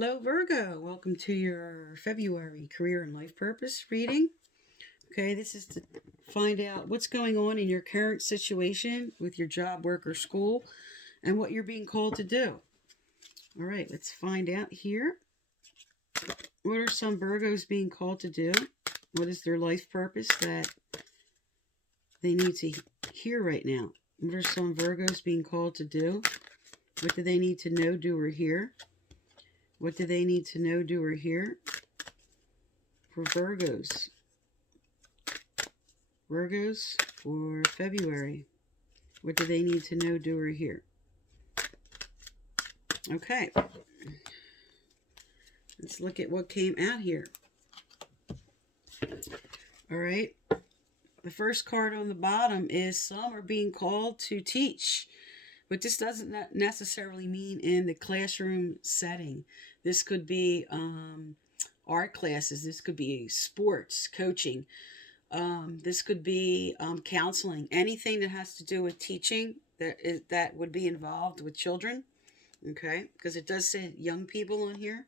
Hello, Virgo. Welcome to your February career and life purpose reading. Okay, this is to find out what's going on in your current situation with your job, work, or school and what you're being called to do. All right, let's find out here. What are some Virgos being called to do? What is their life purpose that they need to hear right now? What are some Virgos being called to do? What do they need to know, do, or hear? What do they need to know, do, or hear for Virgos? Virgos for February. What do they need to know, do, or hear? Okay. Let's look at what came out here. All right. The first card on the bottom is some are being called to teach. But this doesn't necessarily mean in the classroom setting. This could be art classes. This could be sports, coaching. This could be counseling. Anything that has to do with teaching that would be involved with children. Okay, because it does say young people on here.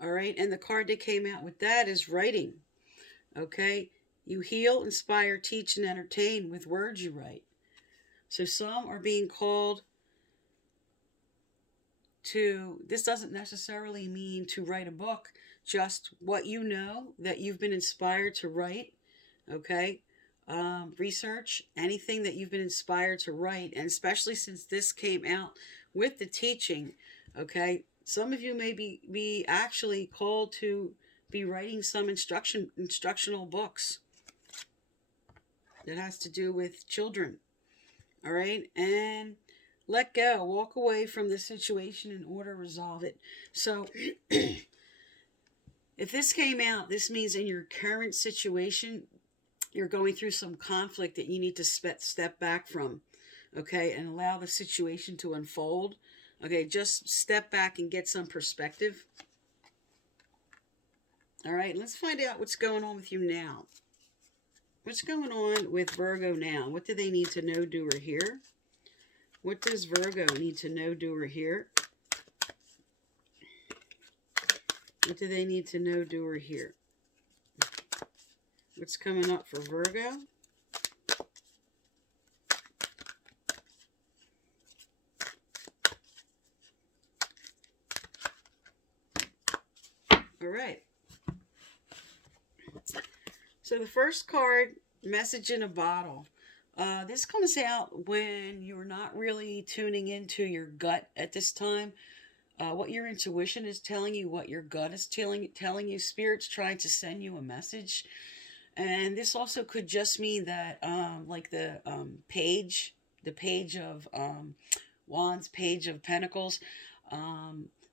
All right, and the card that came out with that is writing. Okay, you heal, inspire, teach, and entertain with words you write. So some are being called to, this doesn't necessarily mean to write a book, just what you know that you've been inspired to write, okay? Research, anything that you've been inspired to write, and especially since this came out with the teaching, okay? Some of you may be actually called to be writing some instructional books that has to do with children. All right, and let go, walk away from the situation in order to resolve it. So if this came out, this means in your current situation, you're going through some conflict that you need to step back from, okay, and allow the situation to unfold. Okay, just step back and get some perspective. All right, let's find out what's going on with you now. What's going on with Virgo now? What do they need to know, do, or hear? What does Virgo need to know, do, or hear? What do they need to know, do, or hear? What's coming up for Virgo? All right. So the first card, message in a bottle. This comes out when you're not really tuning into your gut at this time. What your intuition is telling you, what your gut is telling you, Spirit's trying to send you a message. And this also could just mean that, like the page of Wands, page of Pentacles.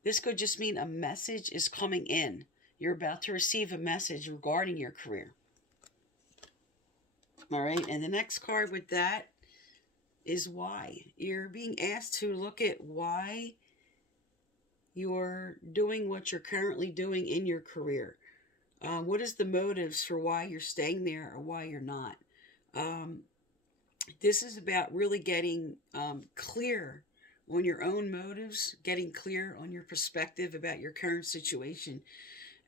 This could just mean a message is coming in. You're about to receive a message regarding your career. All right, and the next card with that is why. You're being asked to look at why you're doing what you're currently doing in your career. What is the motives for why you're staying there or why you're not? This is about really getting clear on your own motives, getting clear on your perspective about your current situation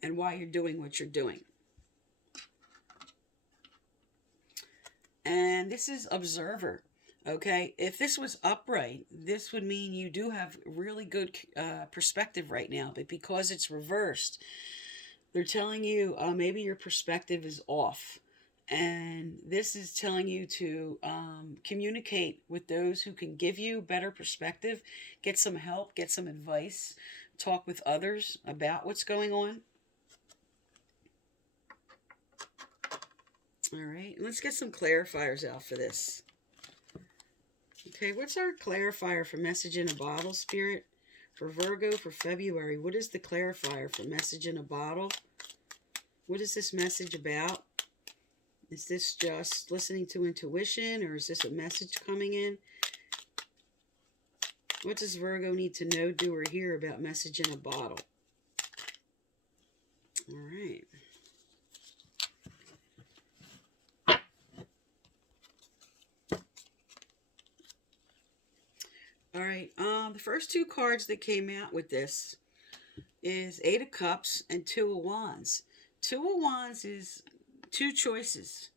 and why you're doing what you're doing. And this is observer. Okay, if this was upright, this would mean you do have really good perspective right now. But because it's reversed, they're telling you maybe your perspective is off. And this is telling you to communicate with those who can give you better perspective, get some help, get some advice, talk with others about what's going on. All right, let's get some clarifiers out for this. Okay, what's our clarifier for message in a bottle, Spirit? For Virgo for February, what is the clarifier for message in a bottle? What is this message about? Is this just listening to intuition, or is this a message coming in? What does Virgo need to know, do, or hear about message in a bottle? All right. All right. The first two cards that came out with this is Eight of Cups and Two of Wands. Two of Wands is two choices.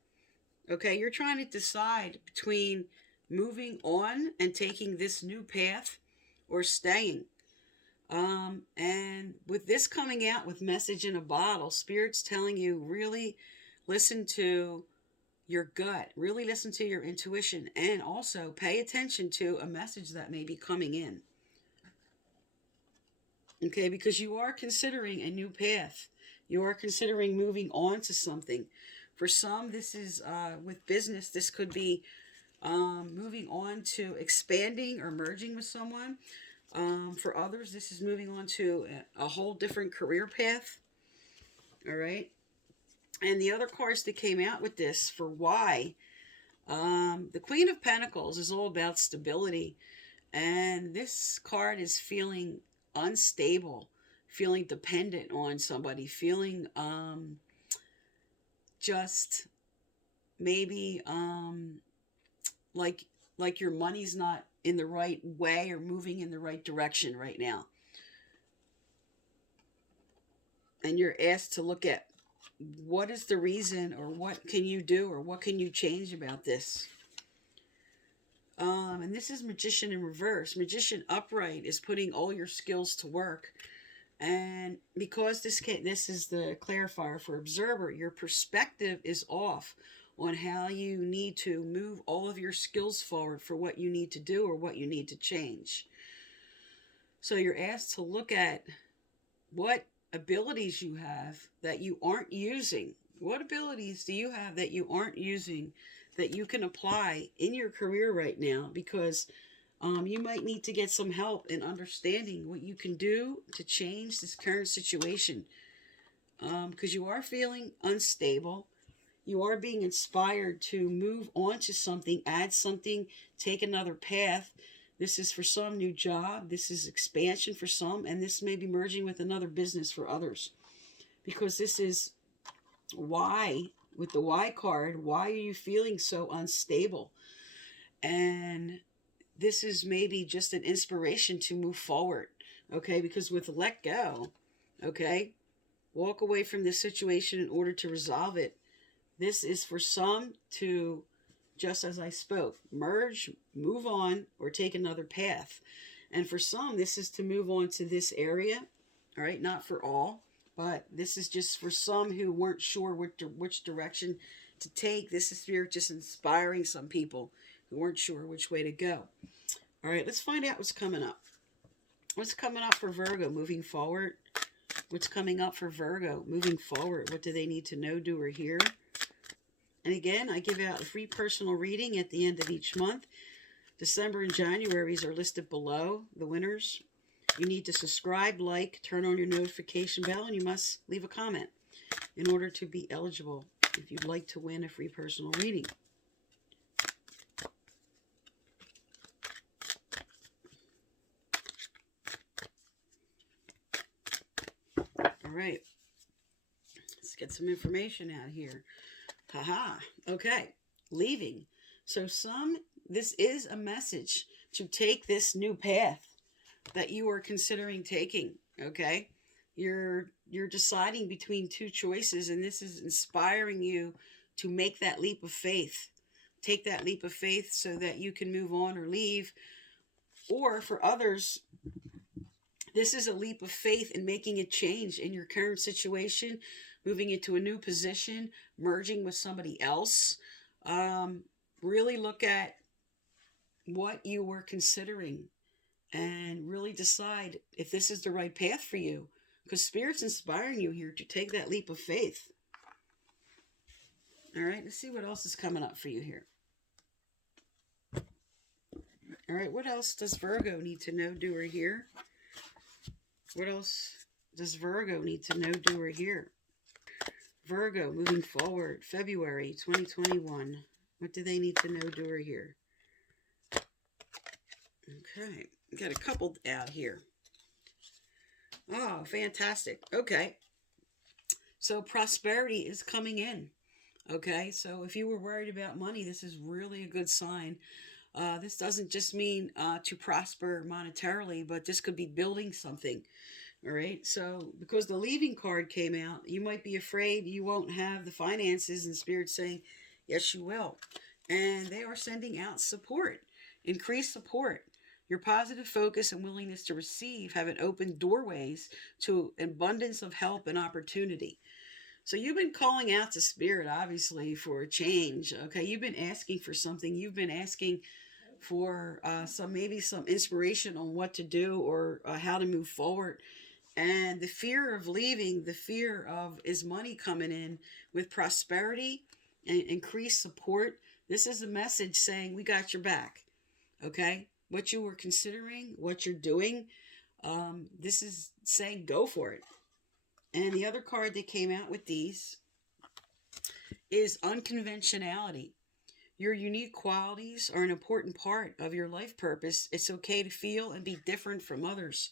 Okay, you're trying to decide between moving on and taking this new path or staying. And with this coming out with message in a bottle, Spirit's telling you really listen to your gut, really listen to your intuition, and also pay attention to a message that may be coming in. Okay, because you are considering a new path. You are considering moving on to something. For some, this is with business, this could be moving on to expanding or merging with someone. For others, this is moving on to a whole different career path. All right. And the other cards that came out with this for why, the Queen of Pentacles is all about stability. And this card is feeling unstable, feeling dependent on somebody, feeling just maybe like your money's not in the right way or moving in the right direction right now. And you're asked to look at what is the reason, or what can you do, or what can you change about this. And this is Magician in reverse. Magician upright is putting all your skills to work. And because this is the clarifier for observer, your perspective is off on how you need to move all of your skills forward for what you need to do or what you need to change. So you're asked to look at what abilities you have that you aren't using. What abilities do you have that you aren't using that you can apply in your career right now? Because you might need to get some help in understanding what you can do to change this current situation. Because you are feeling unstable. You are being inspired to move on to something, add something, take another path. This is for some new job. This is expansion for some. And this may be merging with another business for others. Because this is why, with the Y card, why are you feeling so unstable? And this is maybe just an inspiration to move forward, okay? Because with let go, okay, walk away from this situation in order to resolve it. This is for some to, just as I spoke, merge, move on, or take another path. And for some, this is to move on to this area, all right? Not for all, but this is just for some who weren't sure which direction to take. This is Spirit just inspiring some people who weren't sure which way to go. All right, let's find out what's coming up. What's coming up for Virgo moving forward? What's coming up for Virgo moving forward? What do they need to know, do, or hear? And again, I give out a free personal reading at the end of each month. December and January's are listed below, the winners. You need to subscribe, like, turn on your notification bell, and you must leave a comment in order to be eligible if you'd like to win a free personal reading. All right, let's get some information out here. Haha. Okay, leaving. So this is a message to take this new path that you are considering taking. Okay, you're deciding between two choices, and this is inspiring you to make that leap of faith. Take that leap of faith so that you can move on or leave. Or for others, this is a leap of faith in making a change in your current situation, moving into a new position, merging with somebody else. Really look at what you were considering and really decide if this is the right path for you, because Spirit's inspiring you here to take that leap of faith. All right, let's see what else is coming up for you here. All right, what else does Virgo need to know, do, or hear? What else does Virgo need to know, do, or hear? Virgo moving forward, February 2021. What do they need to know, do, or hear? Okay, got a couple out here. Oh, fantastic. Okay, so prosperity is coming in. Okay, so if you were worried about money, this is really a good sign. This doesn't just mean to prosper monetarily, but this could be building something. All right. So, because the leaving card came out, you might be afraid you won't have the finances, and Spirit saying, yes, you will. And they are sending out support, increased support. Your positive focus and willingness to receive have an opened doorways to abundance of help and opportunity. So you've been calling out to Spirit, obviously, for a change. Okay, you've been asking for something. You've been asking for some inspiration on what to do, or how to move forward. And the fear of leaving, the fear of is money coming in with prosperity and increased support. This is a message saying we got your back. Okay, what you were considering, what you're doing, this is saying go for it. And the other card that came out with these is unconventionality. Your unique qualities are an important part of your life purpose. It's okay to feel and be different from others.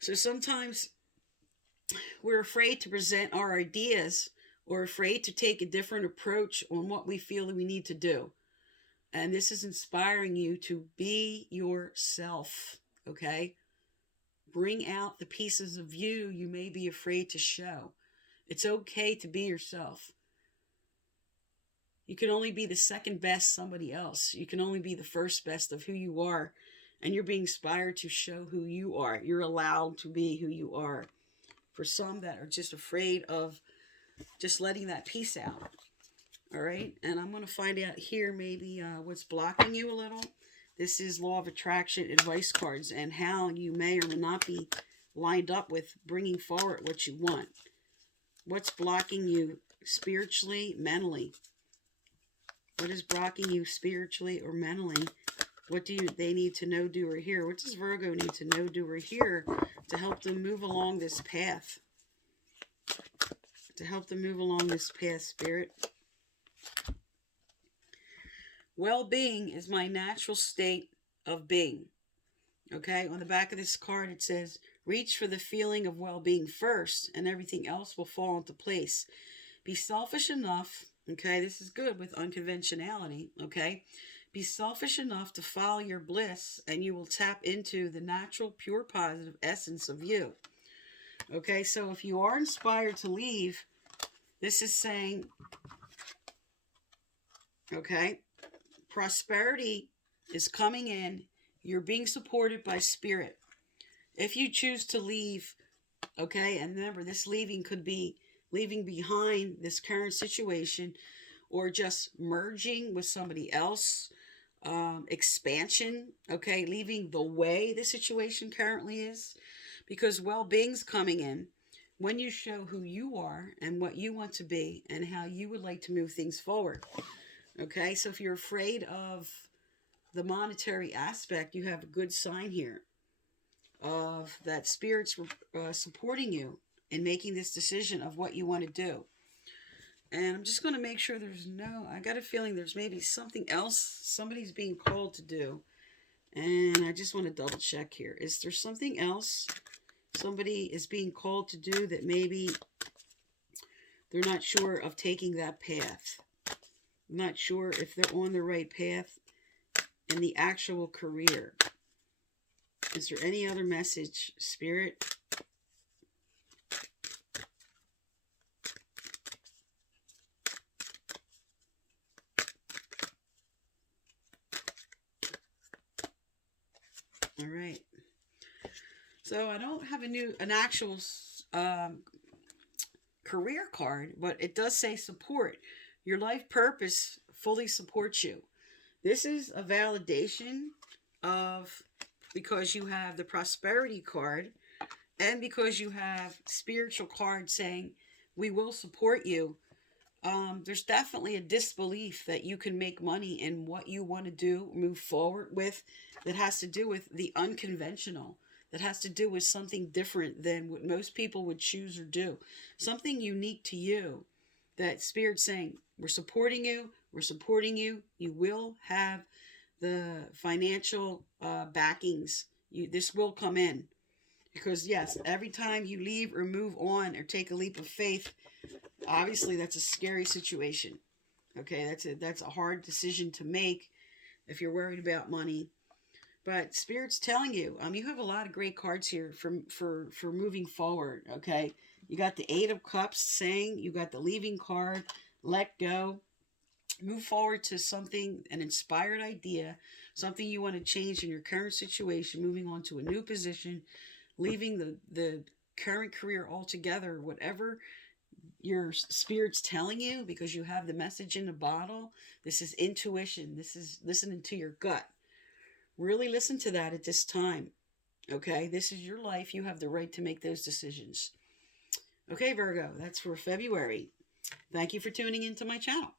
So sometimes we're afraid to present our ideas, or afraid to take a different approach on what we feel that we need to do. And this is inspiring you to be yourself, okay? Bring out the pieces of you may be afraid to show. It's okay to be yourself. You can only be the second best somebody else. You can only be the first best of who you are. And you're being inspired to show who you are. You're allowed to be who you are. For some that are just afraid of just letting that piece out. All right. And I'm going to find out here maybe what's blocking you a little. This is Law of Attraction advice cards, and how you may or may not be lined up with bringing forward what you want. What's blocking you spiritually, mentally? What is blocking you spiritually or mentally? What do they need to know, do, or hear? What does Virgo need to know, do, or hear to help them move along this path? To help them move along this path, Spirit. Well-being is my natural state of being. Okay, on the back of this card it says, reach for the feeling of well-being first, and everything else will fall into place. Be selfish enough, okay, this is good with unconventionality, okay? Be selfish enough to follow your bliss, and you will tap into the natural, pure, positive essence of you. Okay, so if you are inspired to leave, this is saying, okay, prosperity is coming in. You're being supported by Spirit. If you choose to leave, okay, and remember, this leaving could be leaving behind this current situation, or just merging with somebody else, expansion, okay, leaving the way the situation currently is, because well-being's coming in when you show who you are and what you want to be and how you would like to move things forward. Okay, so if you're afraid of the monetary aspect, you have a good sign here of that Spirit's supporting you in making this decision of what you want to do. And I'm just going to make sure I got a feeling there's maybe something else somebody's being called to do. And I just want to double check here. Is there something else somebody is being called to do that maybe they're not sure of taking that path? I'm not sure if they're on the right path in the actual career. Is there any other message, Spirit? All right. So I don't have an actual career card, but it does say support. Your life purpose fully supports you. This is a validation of, because you have the prosperity card, and because you have spiritual card saying we will support you. There's definitely a disbelief that you can make money in what you want to do, move forward with, that has to do with the unconventional, that has to do with something different than what most people would choose or do. Something unique to you, that Spirit's saying, we're supporting you, you will have the financial backings. This will come in. Because yes, every time you leave or move on or take a leap of faith, obviously that's a scary situation. Okay, that's a hard decision to make. if you're worried about money. But Spirit's telling you, you have a lot of great cards here for moving forward. Okay, you got the Eight of Cups saying, you got the Leaving card, let go, move forward to something, an inspired idea, something you want to change in your current situation, moving on to a new position, leaving the current career altogether, whatever your spirit's telling you, because you have the message in the bottle. This is intuition. This is listening to your gut. Really listen to that at this time. Okay, this is your life. You have the right to make those decisions. Okay, Virgo, that's for February. Thank you for tuning into my channel.